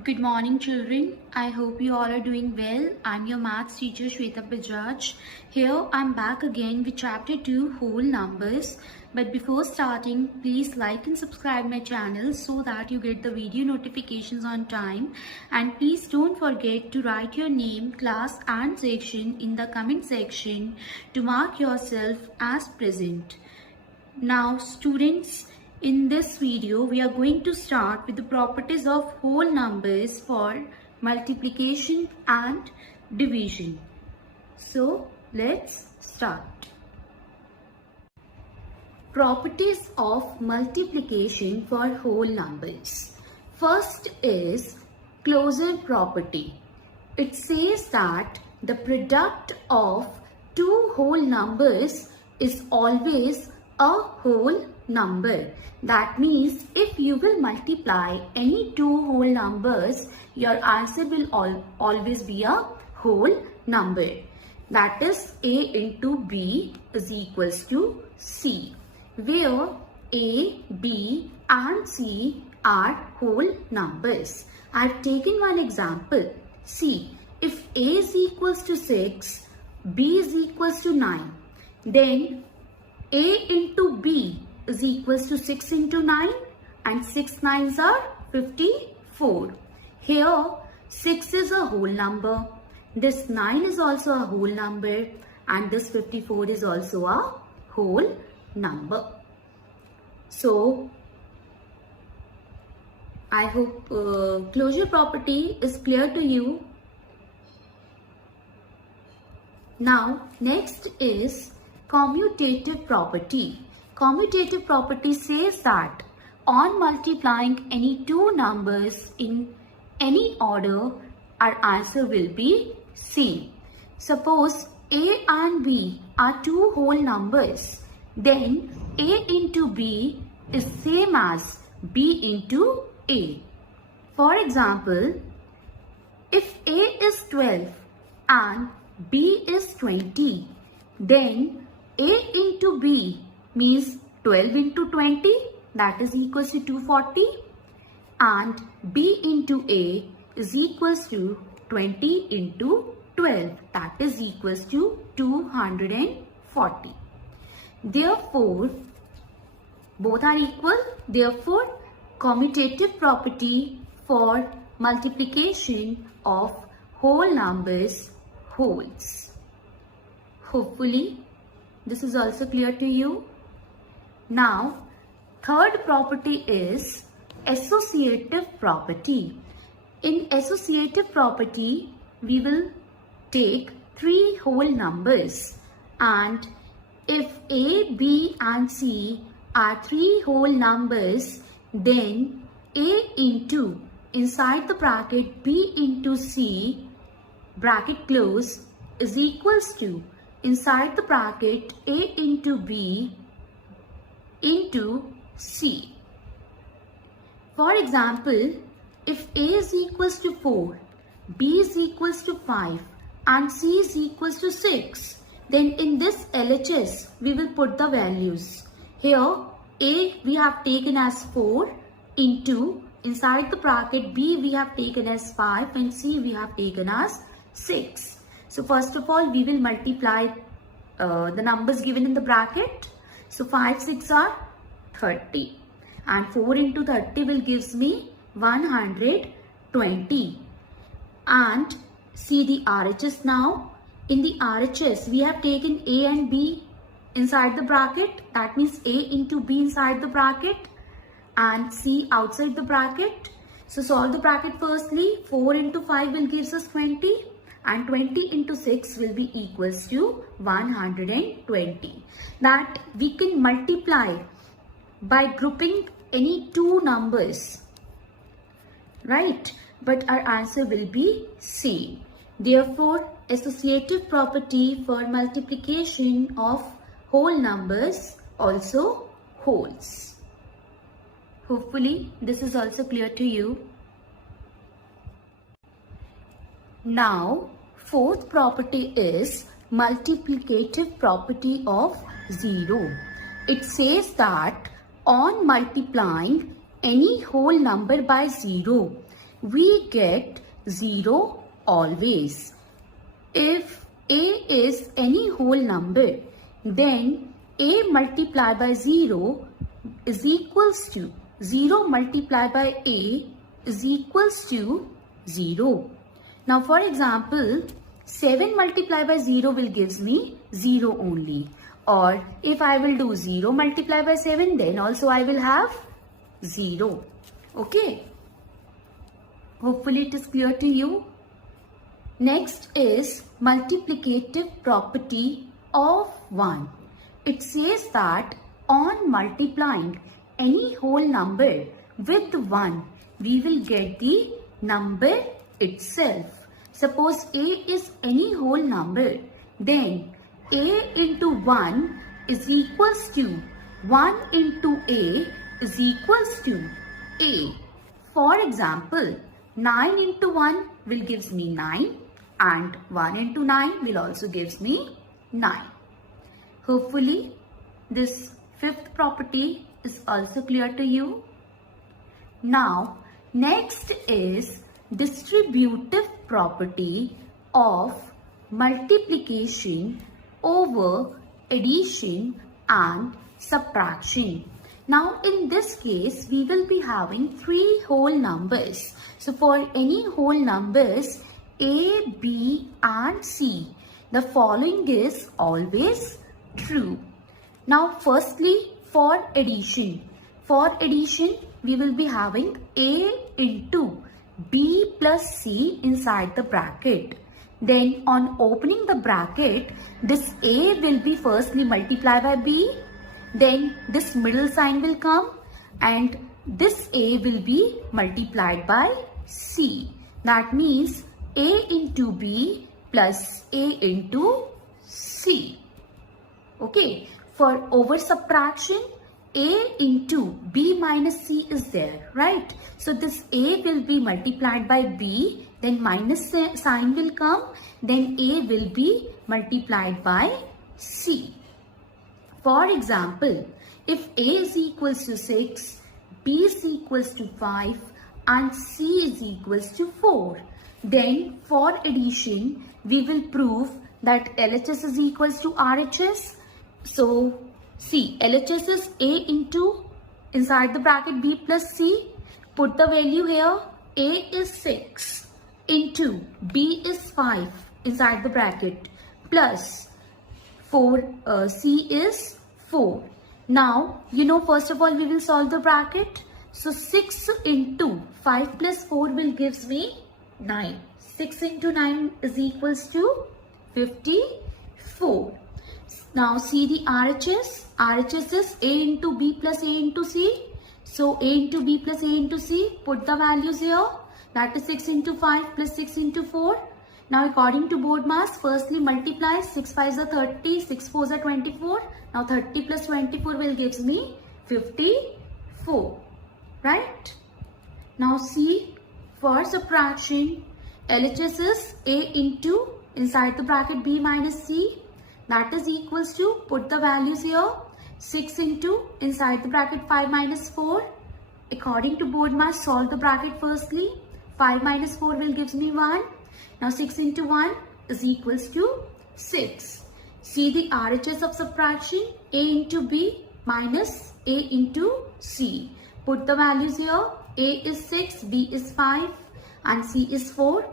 Good morning, children. I hope you all are doing well. I'm your maths teacher Shweta Bajaj. Here I'm back again with chapter 2 whole numbers. But before starting, please like and subscribe my channel so that you get the video notifications on time. And please don't forget to write your name, class and section in the comment section to mark yourself as present. Now students, in this video we are going to start with the properties of whole numbers for multiplication and division. So let's start. Properties of multiplication for whole numbers. First is closure property. It says that the product of two whole numbers is always a whole number. That means if you will multiply any two whole numbers, your answer will always be a whole number. That is A into B is equals to C, where A, B and C are whole numbers. I have taken one example. See, if A is equals to 6, B is equals to 9, then A into B is equals to 6 into 9 and 6 9s are 54. Here 6 is a whole number, this 9 is also a whole number and this 54 is also a whole number. So I hope closure property is clear to you. Now next is commutative property. Commutative property says that on multiplying any two numbers in any order, our answer will be same. Suppose A and B are two whole numbers, then A into B is same as B into A. For example, if A is 12 and B is 20, then A into B means 12 into 20, that is equals to 240, and B into A is equals to 20 into 12, that is equals to 240. Therefore, both are equal. Therefore, commutative property for multiplication of whole numbers holds. Hopefully, this is also clear to you. Now, third property is associative property. In associative property, we will take three whole numbers, and if A, B and C are three whole numbers, then A into inside the bracket B into C bracket close is equals to inside the bracket A into B into C. For example, if A is equals to 4, B is equals to 5 and C is equals to 6, then in this LHS we will put the values. Here A we have taken as 4 into inside the bracket B we have taken as 5 and C we have taken as 6. So first of all we will multiply the numbers given in the bracket. So 5 6 are 30 and 4 into 30 will gives me 120. And see the RHS now. In the RHS we have taken A and B inside the bracket, that means A into B inside the bracket and C outside the bracket. So solve the bracket firstly. 4 into 5 will gives us 20 and 20 into 6 will be equals to 120. That we can multiply by grouping any two numbers, right? But our answer will be same. Therefore, associative property for multiplication of whole numbers also holds. Hopefully, this is also clear to you. Now, fourth property is multiplicative property of 0. It says that on multiplying any whole number by 0, we get 0 always. If a is any whole number, then a multiplied by 0 is equals to 0 multiplied by a is equals to 0. Now for example, 7 multiplied by 0 will gives me 0 only. Or if I will do 0 multiplied by 7, then also I will have 0. Okay. Hopefully it is clear to you. Next is multiplicative property of 1. It says that on multiplying any whole number with 1, we will get the number itself. Suppose a is any whole number, then a into 1 is equals to 1 into a is equals to a. For example, 9 into 1 will gives me 9 and 1 into 9 will also gives me 9. Hopefully this fifth property is also clear to you. Now next is distributive property of multiplication over addition and subtraction. Now in this case we will be having three whole numbers. So for any whole numbers a, b and c, the following is always true. Now firstly for addition. For addition we will be having a into b plus c inside the bracket. Then on opening the bracket, this a will be firstly multiplied by b, then this middle sign will come and this a will be multiplied by c. That means a into b plus a into c. Okay, for over subtraction, a into b minus c is there, right? So this a will be multiplied by b, then minus sign will come, then a will be multiplied by c. For example, if a is equals to 6, b is equals to 5 and c is equals to 4, then for addition we will prove that LHS is equals to RHS. So see, LHS is a into inside the bracket b plus c. Put the value here. A is 6 into b is 5 inside the bracket plus 4 c is 4. Now you know, first of all we will solve the bracket. So 6 into 5 plus 4 will gives me 9. 6 into 9 is equals to 54. Now see the RHS. RHS is a into b plus a into c. So a into b plus a into c. Put the values here. That is 6 into 5 plus 6 into 4. Now according to board mass, firstly multiply. 6 5s are 30, 6 4s are 24. Now 30 plus 24 will gives me 54. Right? Now see, for subtraction, LHS is a into inside the bracket b minus c. That is equals to, put the values here, 6 into inside the bracket 5 minus 4. According to board mass, solve the bracket firstly. 5 minus 4 will gives me 1. Now 6 into 1 is equals to 6. See the RHS of subtraction, a into b minus a into c. Put the values here. A is 6, b is 5 and c is 4.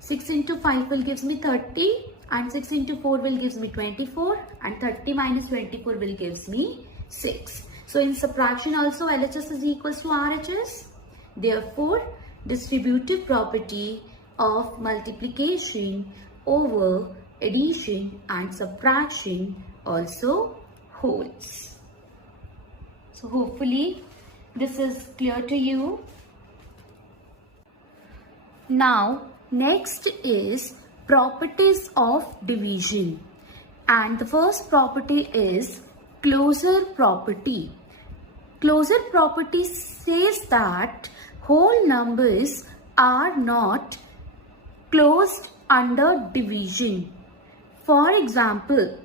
6 into 5 will gives me 30 and 6 into 4 will gives me 24 and 30 minus 24 will gives me 6. So in subtraction also LHS is equals to RHS. Therefore, distributive property of multiplication over addition and subtraction also holds. So hopefully this is clear to you. Now next is properties of division, and the first property is closure property. Closure property says that whole numbers are not closed under division. For example,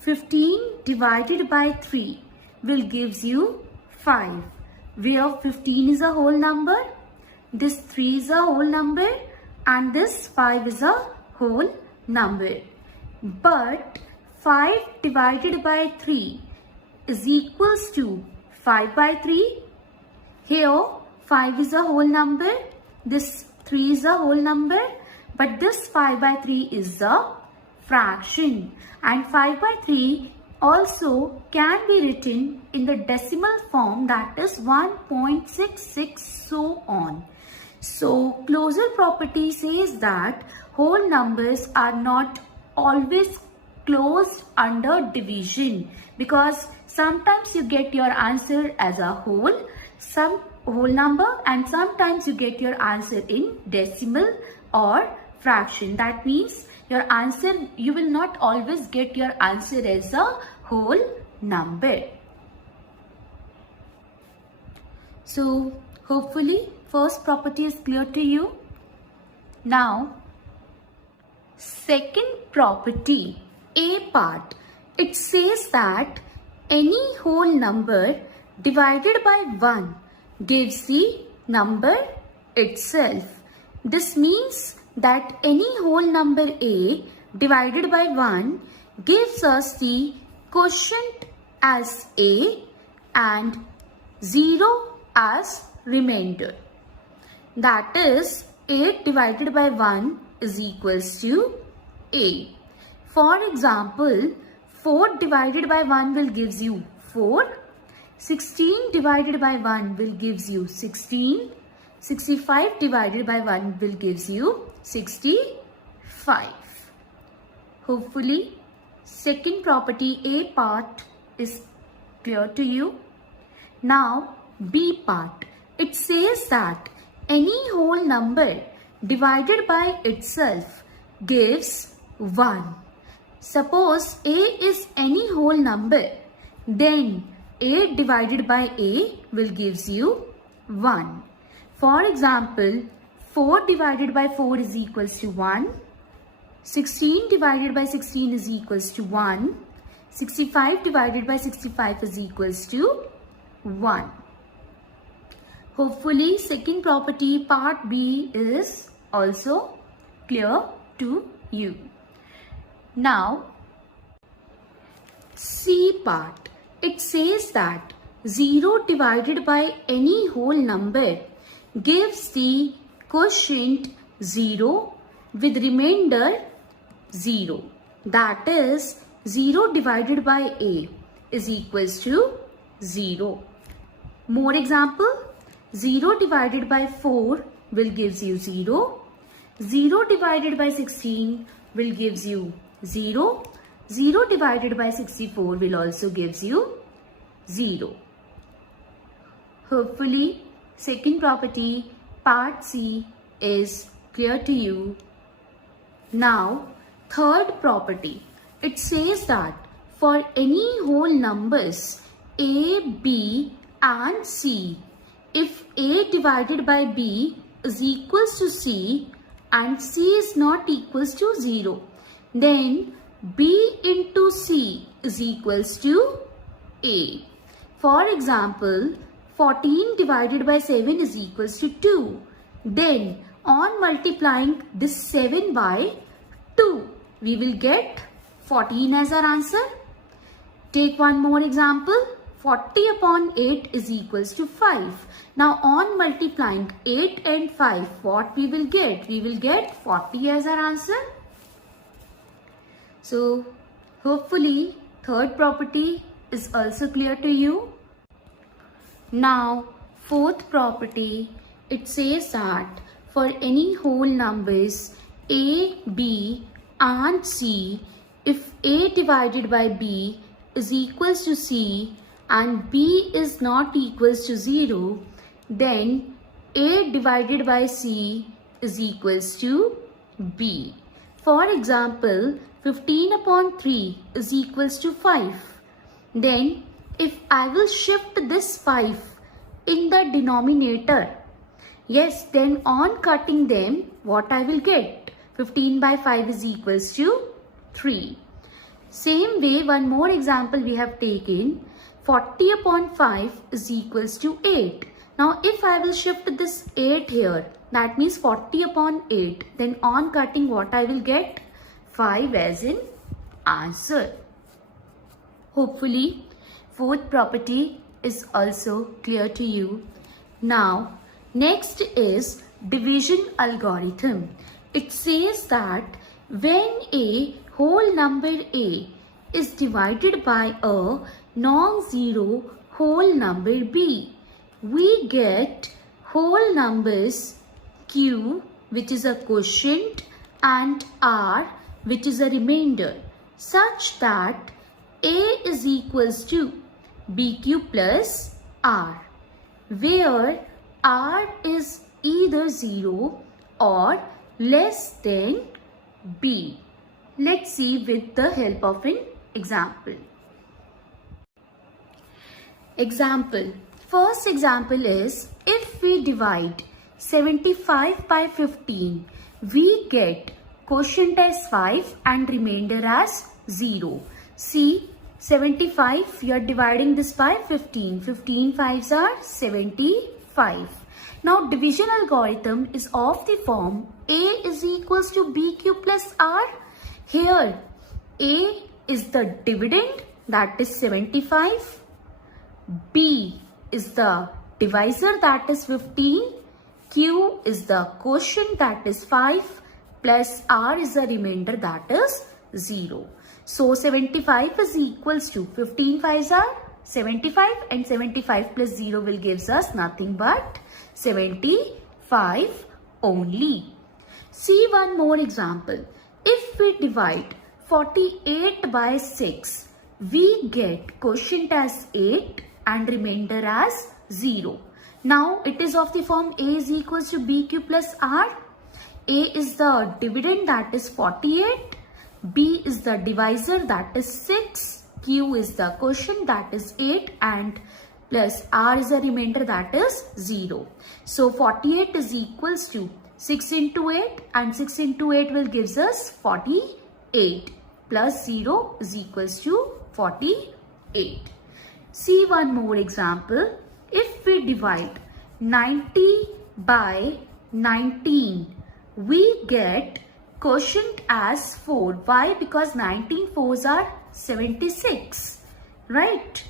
15 divided by 3 will gives you 5, where 15 is a whole number. this 3 is a whole number and this 5 is a whole number. But 5 divided by 3 is equals to 5 by 3. Here 5 is a whole number, this 3 is a whole number, but this 5 by 3 is a fraction, and 5 by 3 also can be written in the decimal form, that is 1.66, so on. So closure property says that whole numbers are not always closed under division, because sometimes you get your answer as a whole number, and sometimes you get your answer in decimal or fraction. That means your answer, you will not always get your answer as a whole number. So hopefully first property is clear to you. Now second property, A part, it says that any whole number divided by 1 gives the number itself. This means that any whole number A divided by 1 gives us the quotient as A and 0 as remainder. That is 8 divided by 1 is equals to A. For example, 4 divided by 1 will gives you 4. 16 divided by 1 will gives you 16. 65 divided by 1 will gives you 65. Hopefully second property, A part, is clear to you. Now B part, it says that any whole number divided by itself gives 1. Suppose A is any whole number, then 8 divided by A will gives you 1. For example, 4 divided by 4 is equals to 1. 16 divided by 16 is equals to 1. 65 divided by 65 is equals to 1. Hopefully second property, part B, is also clear to you. Now C part, it says that 0 divided by any whole number gives the quotient 0 with remainder 0. That is 0 divided by A is equals to 0. More example, 0 divided by 4 will gives you 0. 0 divided by 16 will gives you 0. 0 divided by 64 will also gives you 0. Hopefully second property, part C, is clear to you. Now third property, it says that for any whole numbers A, B and C, if A divided by B is equals to C and C is not equals to 0, then B into C is equals to A. For example, 14 divided by 7 is equals to 2. Then on multiplying this 7 by 2, we will get 14 as our answer. Take one more example. 40 upon 8 is equals to 5. Now on multiplying 8 and 5, what we will get? We will get 40 as our answer. So hopefully third property is also clear to you. Now fourth property, it says that for any whole numbers A, B and C, if A divided by B is equals to C and B is not equals to 0, then A divided by C is equals to B. For example, 15 upon 3 is equals to 5. Then if I will shift this 5 in the denominator, yes, then on cutting them, what I will get? 15 by 5 is equals to 3. Same way, one more example we have taken. 40 upon 5 is equals to 8. Now if I will shift this 8 here, that means 40 upon 8. Then on cutting, what I will get? 5 as in answer. Hopefully, fourth property is also clear to you. Now, next is division algorithm. It says that when a whole number a is divided by a non-zero whole number b, we get whole numbers q, which is a quotient, and r, which is a remainder, such that a is equals to bq plus r, where r is either 0 or less than b. Let's see with the help of an example. Example. First example is, if we divide 75 by 15, we get quotient as 5 and remainder as 0. See, 75, you are dividing this by 15. 15 5s are 75. Now, division algorithm is of the form a is equals to bq plus r. Here, a is the dividend, that is 75. B is the divisor, that is 15. Q is the quotient, that is 5. Plus r is the remainder, that is 0. So 75 is equals to 15 5s are 75, and 75 plus 0 will gives us nothing but 75 only. See one more example. If we divide 48 by 6, we get quotient as 8 and remainder as 0. Now it is of the form a is equals to bq plus r. A is the dividend, that is 48. B is the divisor, that is 6. Q is the quotient, that is 8, and plus r is the remainder, that is 0. So 48 is equals to 6 into 8, and 6 into 8 will gives us 48. Plus 0 is equals to 48. See one more example. If we divide 90 by 19, we get quotient as 4. Why? Because 19 4s are 76, right?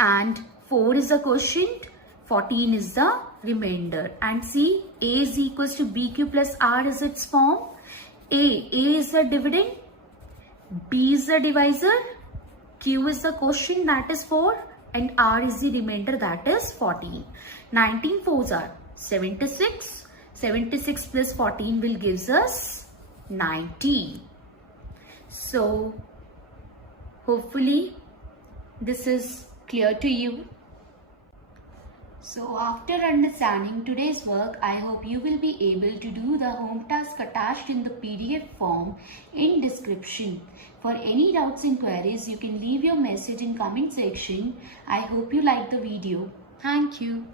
And 4 is the quotient, 14 is the remainder. And see, a is equals to bq plus r is its form. A is the dividend, b is the divisor, q is the quotient, that is 4, and r is the remainder, that is 14. 19 4s are 76. 76 plus 14 will gives us 90. So, hopefully this is clear to you. So, after understanding today's work, I hope you will be able to do the home task attached in the PDF form in description. For any doubts and queries, you can leave your message in comment section. I hope you like the video. Thank you.